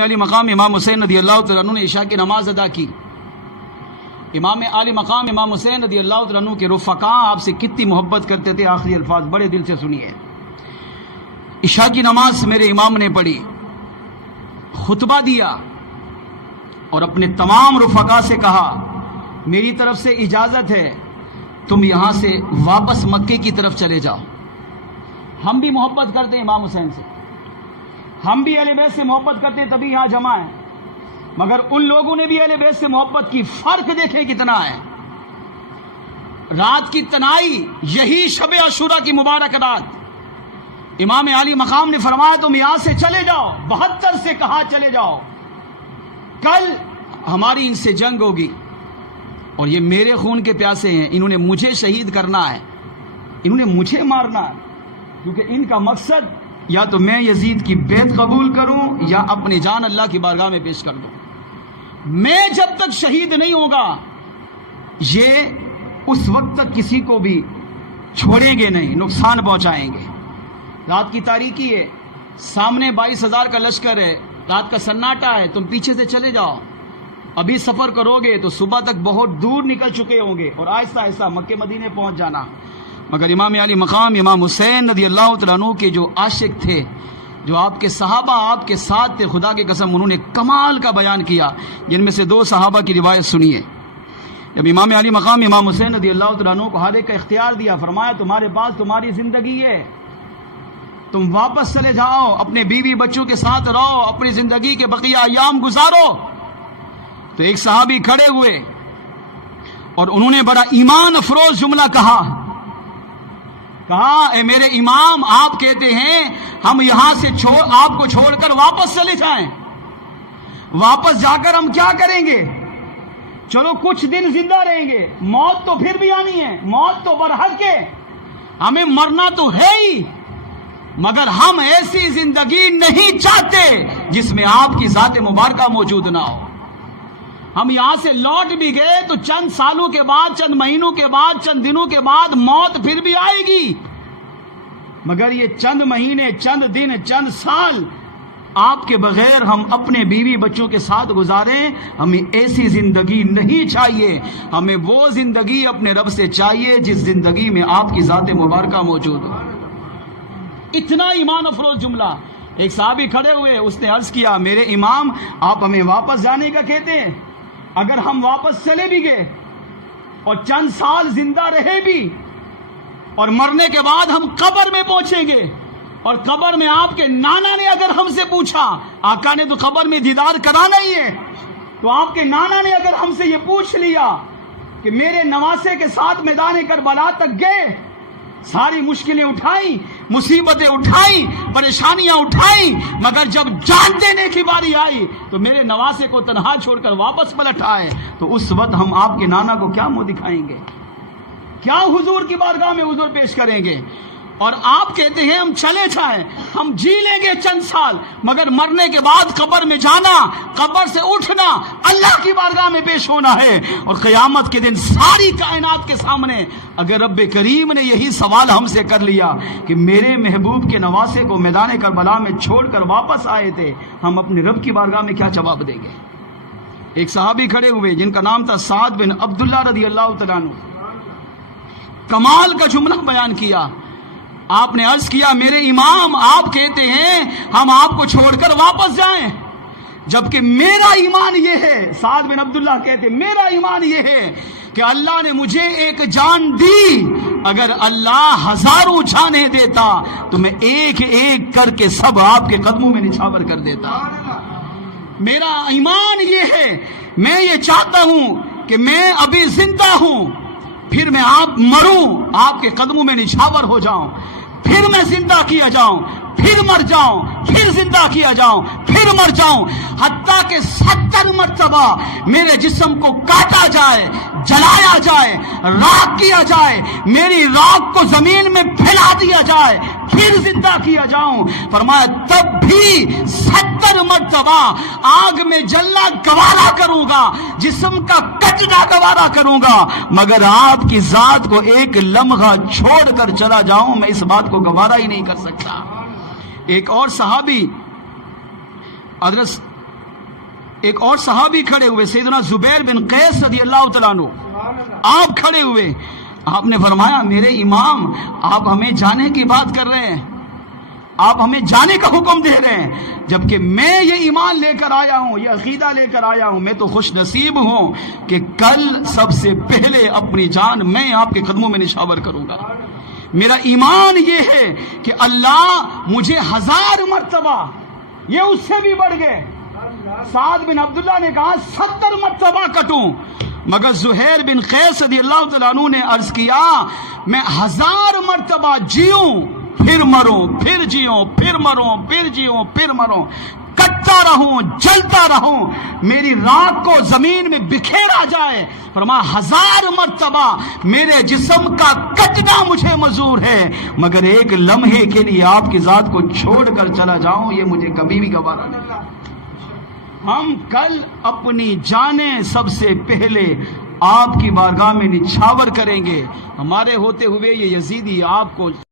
علی مقام امام حسین رضی اللہ تعالیٰ عنہ نے عشاء کی نماز ادا کی. امام علی مقام امام حسین رضی اللہ تعالیٰ عنہ کے رفقاء آپ سے کتنی محبت کرتے تھے. آخری الفاظ بڑے دل سے سنیے. عشاء کی نماز میرے امام نے پڑھی, خطبہ دیا اور اپنے تمام رفقاء سے کہا میری طرف سے اجازت ہے, تم یہاں سے واپس مکے کی طرف چلے جاؤ. ہم بھی محبت کرتے ہیں امام حسین سے, ہم بھی اہل بیت سے محبت کرتے ہیں, تبھی یہاں جمع ہیں. مگر ان لوگوں نے بھی اہل بیت سے محبت کی. فرق دیکھیں کتنا ہے. رات کی تنہائی, یہی شب عاشوراء کی مبارک رات, امام علی مقام نے فرمایا تم یہاں سے چلے جاؤ. 72 سے کہا چلے جاؤ, کل ہماری ان سے جنگ ہوگی اور یہ میرے خون کے پیاسے ہیں, انہوں نے مجھے شہید کرنا ہے, انہوں نے مجھے مارنا ہے, کیونکہ ان کا مقصد یا تو میں یزید کی بیعت قبول کروں یا اپنی جان اللہ کی بارگاہ میں پیش کر دوں. میں جب تک شہید نہیں ہوگا یہ اس وقت تک کسی کو بھی چھوڑیں گے نہیں, نقصان پہنچائیں گے. رات کی تاریکی ہے, سامنے 22,000 کا لشکر ہے, رات کا سناٹا ہے, تم پیچھے سے چلے جاؤ. ابھی سفر کرو گے تو صبح تک بہت دور نکل چکے ہوں گے اور آہستہ آہستہ مکے مدینے پہنچ جانا. مگر امام علی مقام امام حسین رضی اللہ تعالیٰ عنہ کے جو عاشق تھے, جو آپ کے صحابہ آپ کے ساتھ تھے, خدا کی قسم انہوں نے کمال کا بیان کیا. جن میں سے 2 صحابہ کی روایت سنیے. جب امام علی مقام امام حسین رضی اللہ تعالیٰ عنہ کو ہر ایک کا اختیار دیا, فرمایا تمہارے پاس تمہاری زندگی ہے, تم واپس چلے جاؤ, اپنے بیوی بچوں کے ساتھ رہو, اپنی زندگی کے بقیہ ایام گزارو. تو ایک صحابی کھڑے ہوئے اور انہوں نے بڑا ایمان افروز جملہ کہا اے میرے امام, آپ کہتے ہیں ہم یہاں سے آپ کو چھوڑ کر واپس چلے جائیں, واپس جا کر ہم کیا کریں گے؟ چلو کچھ دن زندہ رہیں گے, موت تو پھر بھی آنی ہے, موت تو برحق ہے, ہمیں مرنا تو ہے ہی, مگر ہم ایسی زندگی نہیں چاہتے جس میں آپ کی ذات مبارکہ موجود نہ ہو. ہم یہاں سے لوٹ بھی گئے تو چند سالوں کے بعد, چند مہینوں کے بعد, چند دنوں کے بعد موت پھر بھی آئے گی, مگر یہ چند مہینے, چند دن, چند سال آپ کے بغیر ہم اپنے بیوی بچوں کے ساتھ گزاریں. ہمیں ایسی زندگی نہیں چاہیے, ہمیں وہ زندگی اپنے رب سے چاہیے جس زندگی میں آپ کی ذات مبارکہ موجود ہو. اتنا ایمان افروز جملہ. ایک صحابی کھڑے ہوئے, اس نے عرض کیا میرے امام آپ ہمیں واپس جانے کا کہتے ہیں, اگر ہم واپس چلے بھی گئے اور چند سال زندہ رہے بھی اور مرنے کے بعد ہم قبر میں پہنچیں گے, اور قبر میں آپ کے نانا نے اگر ہم سے پوچھا, آقا نے تو قبر میں دیدار کرانا ہی ہے, تو آپ کے نانا نے اگر ہم سے یہ پوچھ لیا کہ میرے نواسے کے ساتھ میدان کربلا تک گئے, ساری مشکلیں اٹھائیں, مصیبتیں اٹھائیں, پریشانیاں اٹھائیں, مگر جب جان دینے کی باری آئی تو میرے نواسے کو تنہا چھوڑ کر واپس پلٹ آئے, تو اس وقت ہم آپ کے نانا کو کیا منہ دکھائیں گے, کیا حضور کی بارگاہ میں حضور پیش کریں گے؟ اور آپ کہتے ہیں ہم چلے جائیں, ہم جی لیں گے چند سال, مگر مرنے کے بعد قبر میں جانا, قبر سے اٹھنا, اللہ کی بارگاہ میں پیش ہونا ہے. اور قیامت کے دن ساری کائنات کے سامنے اگر رب کریم نے یہی سوال ہم سے کر لیا کہ میرے محبوب کے نواسے کو میدان کربلا میں چھوڑ کر واپس آئے تھے, ہم اپنے رب کی بارگاہ میں کیا جواب دیں گے؟ ایک صحابی کھڑے ہوئے جن کا نام تھا سعد بن عبداللہ رضی اللہ تعالیٰ عنہ, کمال کا جملہ بیان کیا. آپ نے عرض کیا میرے امام آپ کہتے ہیں ہم آپ کو چھوڑ کر واپس جائیں, جبکہ میرا ایمان یہ ہے, سعد بن عبداللہ کہتے میرا ایمان یہ ہے کہ اللہ نے مجھے ایک جان دی, اگر اللہ 1000 جانیں دیتا تو میں ایک ایک کر کے سب آپ کے قدموں میں نچھاور کر دیتا. میرا ایمان یہ ہے, میں یہ چاہتا ہوں کہ میں ابھی زندہ ہوں, پھر میں آپ مروں, آپ کے قدموں میں نچھاور ہو جاؤں, پھر میں زندہ کیا جاؤں, پھر مر جاؤں, پھر زندہ کیا جاؤں, پھر مر جاؤں, حتیٰ کہ 70 مرتبہ میرے جسم کو کاٹا جائے, جلایا جائے, راکھ کیا جائے, میری راکھ کو زمین میں پھیلا دیا جائے, پھر زندہ کیا جاؤں. فرمایا تب بھی 70 مرتبہ آگ میں جلنا گوارا کروں گا, جسم کا کٹنا گوارا کروں گا, مگر آپ کی ذات کو ایک لمحہ چھوڑ کر چلا جاؤں میں اس بات کو گوارا ہی نہیں کر سکتا. ایک اور صحابی حضرت ایک اور صحابی کھڑے ہوئے سیدنا زبیر بن قیس رضی اللہ تعالیٰ عنہ، آپ کھڑے ہوئے، آپ نے فرمایا میرے امام آپ ہمیں جانے کی بات کر رہے ہیں، آپ ہمیں جانے کا حکم دے رہے ہیں، جبکہ میں یہ ایمان لے کر آیا ہوں، یہ عقیدہ لے کر آیا ہوں، میں تو خوش نصیب ہوں کہ کل سب سے پہلے اپنی جان میں آپ کے قدموں میں نشاور کروں گا۔ میرا ایمان یہ ہے کہ اللہ مجھے 1000 مرتبہ، یہ اس سے بھی بڑھ گئے، سعد بن عبداللہ نے کہا 70 مرتبہ کٹوں، مگر زہیر بن قیس رضی اللہ تعالیٰ عنہ نے عرض کیا میں 1000 مرتبہ جیوں پھر مروں، پھر جیوں پھر مروں، پھر جیوں پھر مروں، کٹتا رہوں، جلتا رہوں، میری راکھ کو زمین میں بکھیرا جائے، فرمایا 1000 مرتبہ میرے جسم کا کٹنا مجھے منظور ہے، مگر ایک لمحے کے لیے آپ کی ذات کو چھوڑ کر چلا جاؤں یہ مجھے کبھی بھی گوارا نہیں۔ ہم کل اپنی جانیں سب سے پہلے آپ کی بارگاہ میں نچھاور کریں گے، ہمارے ہوتے ہوئے یہ یزیدی آپ کو